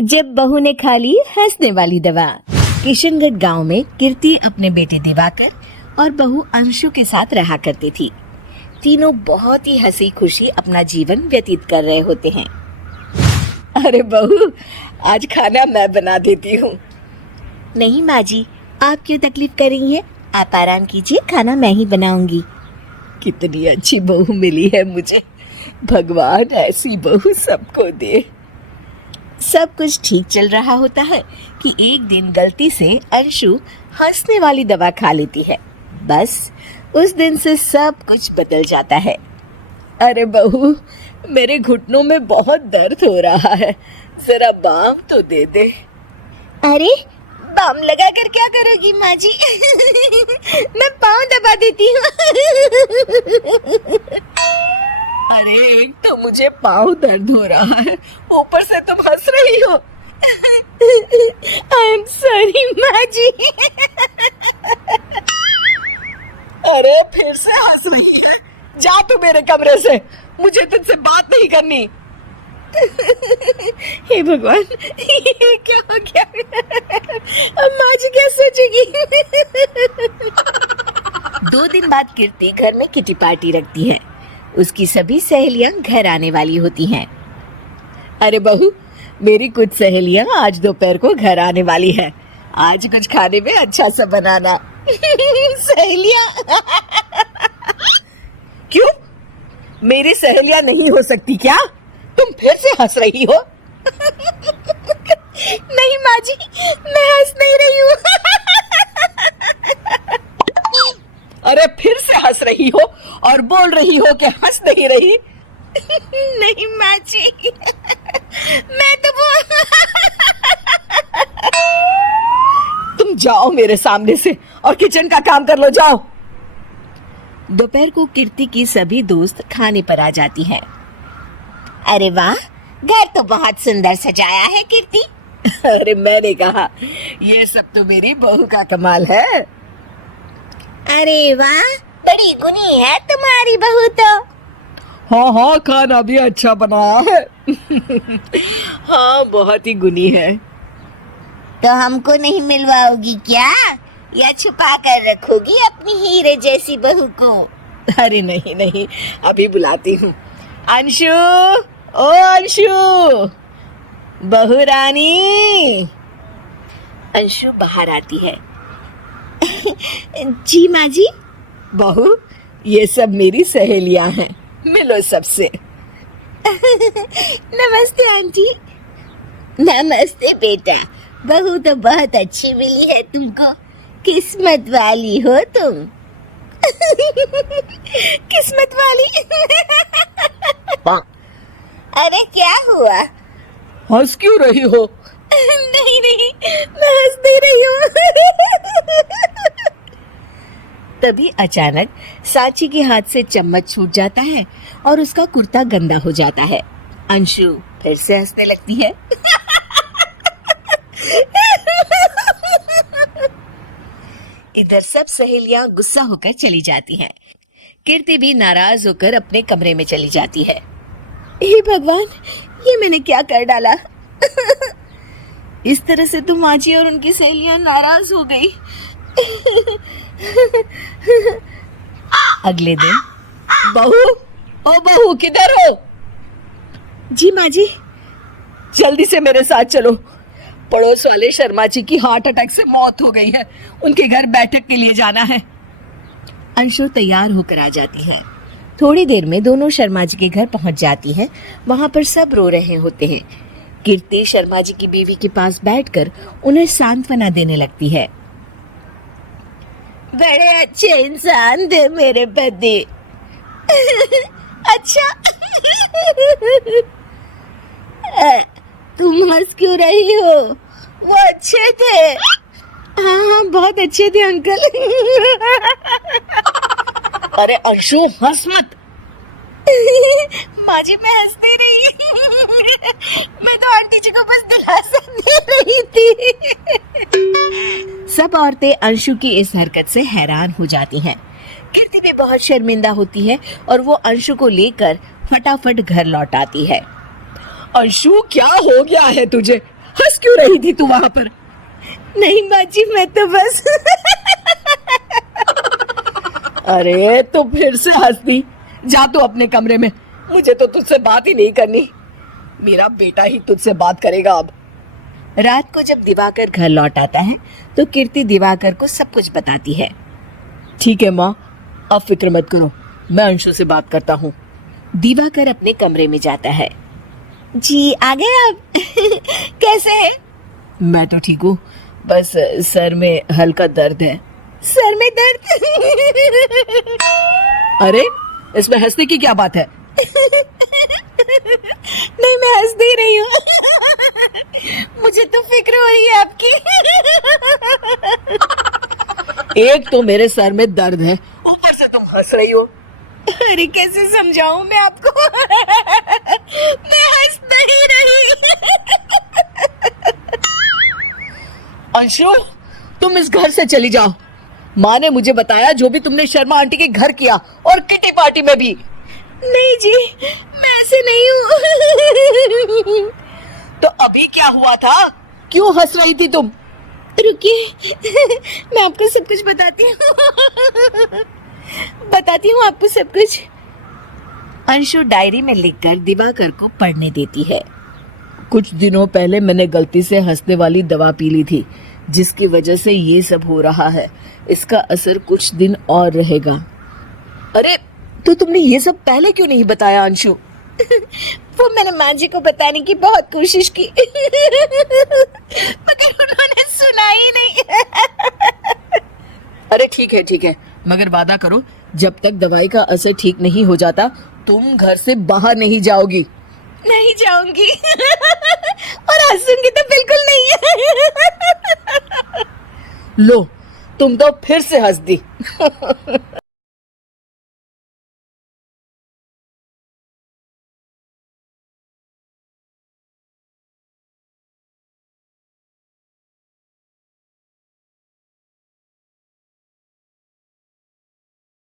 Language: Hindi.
जब बहू ने खा ली हंसने वाली दवा। किशनगढ़ गांव में कीर्ति अपने बेटे दिवाकर और बहू अंशु के साथ रहा करती थी। तीनों बहुत ही हंसी खुशी अपना जीवन व्यतीत कर रहे होते हैं। अरे बहू, आज खाना मैं बना देती हूँ। नहीं माँ जी, आप क्यों तकलीफ कर रही हैं? आप आराम कीजिए, खाना मैं ही बनाऊंगी। कितनी अच्छी बहू मिली है मुझे। भगवान ऐसी बहू सबको दे। सब कुछ ठीक चल रहा होता है कि एक दिन गलती से अंशु हंसने वाली दवा खा लेती है। बस उस दिन से सब कुछ बदल जाता है। अरे बहू, मेरे घुटनों में बहुत दर्द हो रहा है, जरा बाम तो दे दे। अरे बाम लगा कर क्या करोगी माँ जी? मैं पाँव दबा देती हूँ। अरे एक तो मुझे पाँव दर्द हो रहा है, ऊपर से तुम हंस रही हो। आई एम सॉरी माँ जी। अरे फिर से हंस रही है। जा तू मेरे कमरे से, मुझे तुझसे बात नहीं करनी। हे भगवान, ये क्या हो गया? अब माँ जी क्या सोचेगी? 2 दिन बाद कीर्ति घर में किटी पार्टी रखती है। उसकी सभी सहेलियां घर आने वाली होती हैं। अरे बहू, मेरी कुछ सहेलियां आज दोपहर को घर आने वाली है। आज कुछ खाने में अच्छा सा बनाना। सहेलियां? क्यों? मेरी सहेलियां नहीं हो सकती क्या? तुम फिर से हंस रही हो? नहीं माँ जी, मैं हंस नहीं रही हूँ। अरे फिर से हंस रही हो और बोल रही हो कि हंस नहीं रही। नहीं माँ जी, मैं तो तुम जाओ मेरे सामने से और किचन का काम कर लो, जाओ। दोपहर को कीर्ति की सभी दोस्त खाने पर आ जाती हैं। अरे वाह, घर तो बहुत सुंदर सजाया है कीर्ति। अरे मैंने कहा, ये सब तो मेरी बहू का कमाल है। अरे वाह, बड़ी गुनी है तुम्हारी बहू तो। हाँ हाँ, खाना भी अच्छा बनाया है। हाँ, बहुत ही गुनी है। तो हमको नहीं मिलवाओगी क्या, या छुपा कर रखोगी अपनी हीरे जैसी बहू को? अरे नहीं नहीं, अभी बुलाती हूँ। अंशु, ओ अंशु, बहू रानी। अंशु बाहर आती है। जी माँ जी। बहू, ये सब मेरी सहेलियां हैं, मिलो सबसे। नमस्ते आंटी। नमस्ते बेटा, बहू तो बहुत अच्छी मिली है तुमको। किस्मत वाली हो तुम। किस्मत वाली? अरे क्या हुआ? हंस क्यों रही हो? नहीं नहीं, मैं हंस नहीं रही हूँ। तभी अचानक सांची के हाथ से चम्मच छूट जाता है और उसका कुर्ता गंदा हो जाता है। अंशु फिर से हंसने लगती है। इधर सब सहेलियां गुस्सा होकर चली जाती हैं। कीर्ति भी नाराज होकर अपने कमरे में चली जाती है। हे भगवान, ये मैंने क्या कर डाला? इस तरह से तो माँ जी और उनकी सहेलियां नाराज हो गई। अगले दिन। बहू, ओ बहू, किधर हो? जी माँ जी। जल्दी से मेरे साथ चलो। पड़ोस वाले शर्मा जी की हार्ट अटैक से मौत हो गई है, उनके घर बैठक के लिए जाना है। अंशु तैयार होकर आ जाती है। थोड़ी देर में दोनों शर्मा जी के घर पहुंच जाती हैं। वहां पर सब रो रहे होते हैं। कीर्ति शर्मा जी की बीवी के पास बैठकर उन्हें सांत्वना देने लगती है। बड़े अच्छे इंसान थे मेरे पति। अच्छा। तुम हंस क्यों रही हो? वो अच्छे थे। हाँ हाँ, बहुत अच्छे थे अंकल। अरे अंशु, हंस मत। माँ जी, मैं हंस नहीं रही। मैं तो आंटी जी को बस दिलासा दे रही थी। सब औरतें अंशु की इस हरकत से हैरान हो जाती हैं। कीर्ति भी बहुत शर्मिंदा होती है और वो अंशु को लेकर फटाफट घर लौट आती है। अंशु, क्या हो गया है तुझे? हंस क्यों रही थी तू वहां पर? नहीं माँ जी, मैं तो बस अरे तो फिर से हंस दी। जा तू अपने कमरे में, मुझे तो तुझसे बात ही नहीं करनी। मेरा बेटा ही तुझसे बात करेगा अब। रात को जब दिवाकर घर लौट आता है तो कीर्ति दिवाकर को सब कुछ बताती है। ठीक है माँ, अब फिक्र मत करो, मैं अंशु से बात करता हूँ। दिवाकर अपने कमरे में जाता है। जी आ गए आप? कैसे हैं? मैं तो ठीक हूँ, बस सर में हल्का दर्द है। सर में दर्द? अरे इसमें हंसने की क्या बात है? नहीं, मैं हंस नहीं रही हूँ। मुझे तो फिक्र हो रही है आपकी। एक तो मेरे सर में दर्द है, ऊपर से तुम हंस रही हो। अरे कैसे समझाऊं मैं आपको? मैं हंस नहीं रही। अंशु, तुम इस घर से चली जाओ। माँ ने मुझे बताया जो भी तुमने शर्मा आंटी के घर किया और किटी पार्टी में भी। नहीं जी, मैं ऐसे नहीं हूँ। तो अभी क्या हुआ था? क्यों हंस रही थी तुम? रुकिए, मैं आपको सब कुछ बताती हूँ। बताती हूँ आपको सब कुछ। अंशु डायरी में लिखकर दिवाकर को पढ़ने देती है। कुछ दिनों पहले मैंने गलती से हंसने वाली दवा पी ली थी, जिसकी वजह से ये सब हो रहा है। इसका असर कुछ दिन और रहेगा। अरे तो तुमने ये सब पहले क्यों नहीं बताया अंशु? वो मैंने माँ जी को बताने की बहुत कोशिश की, मगर उन्होंने सुना ही नहीं। अरे ठीक है, मगर वादा करो जब तक दवाई का असर ठीक नहीं हो जाता तुम घर से बाहर नहीं जाओगी। नहीं जाऊंगी। और हंसूंगी तो बिल्कुल नहीं। लो, तुम तो फिर से हंस दी।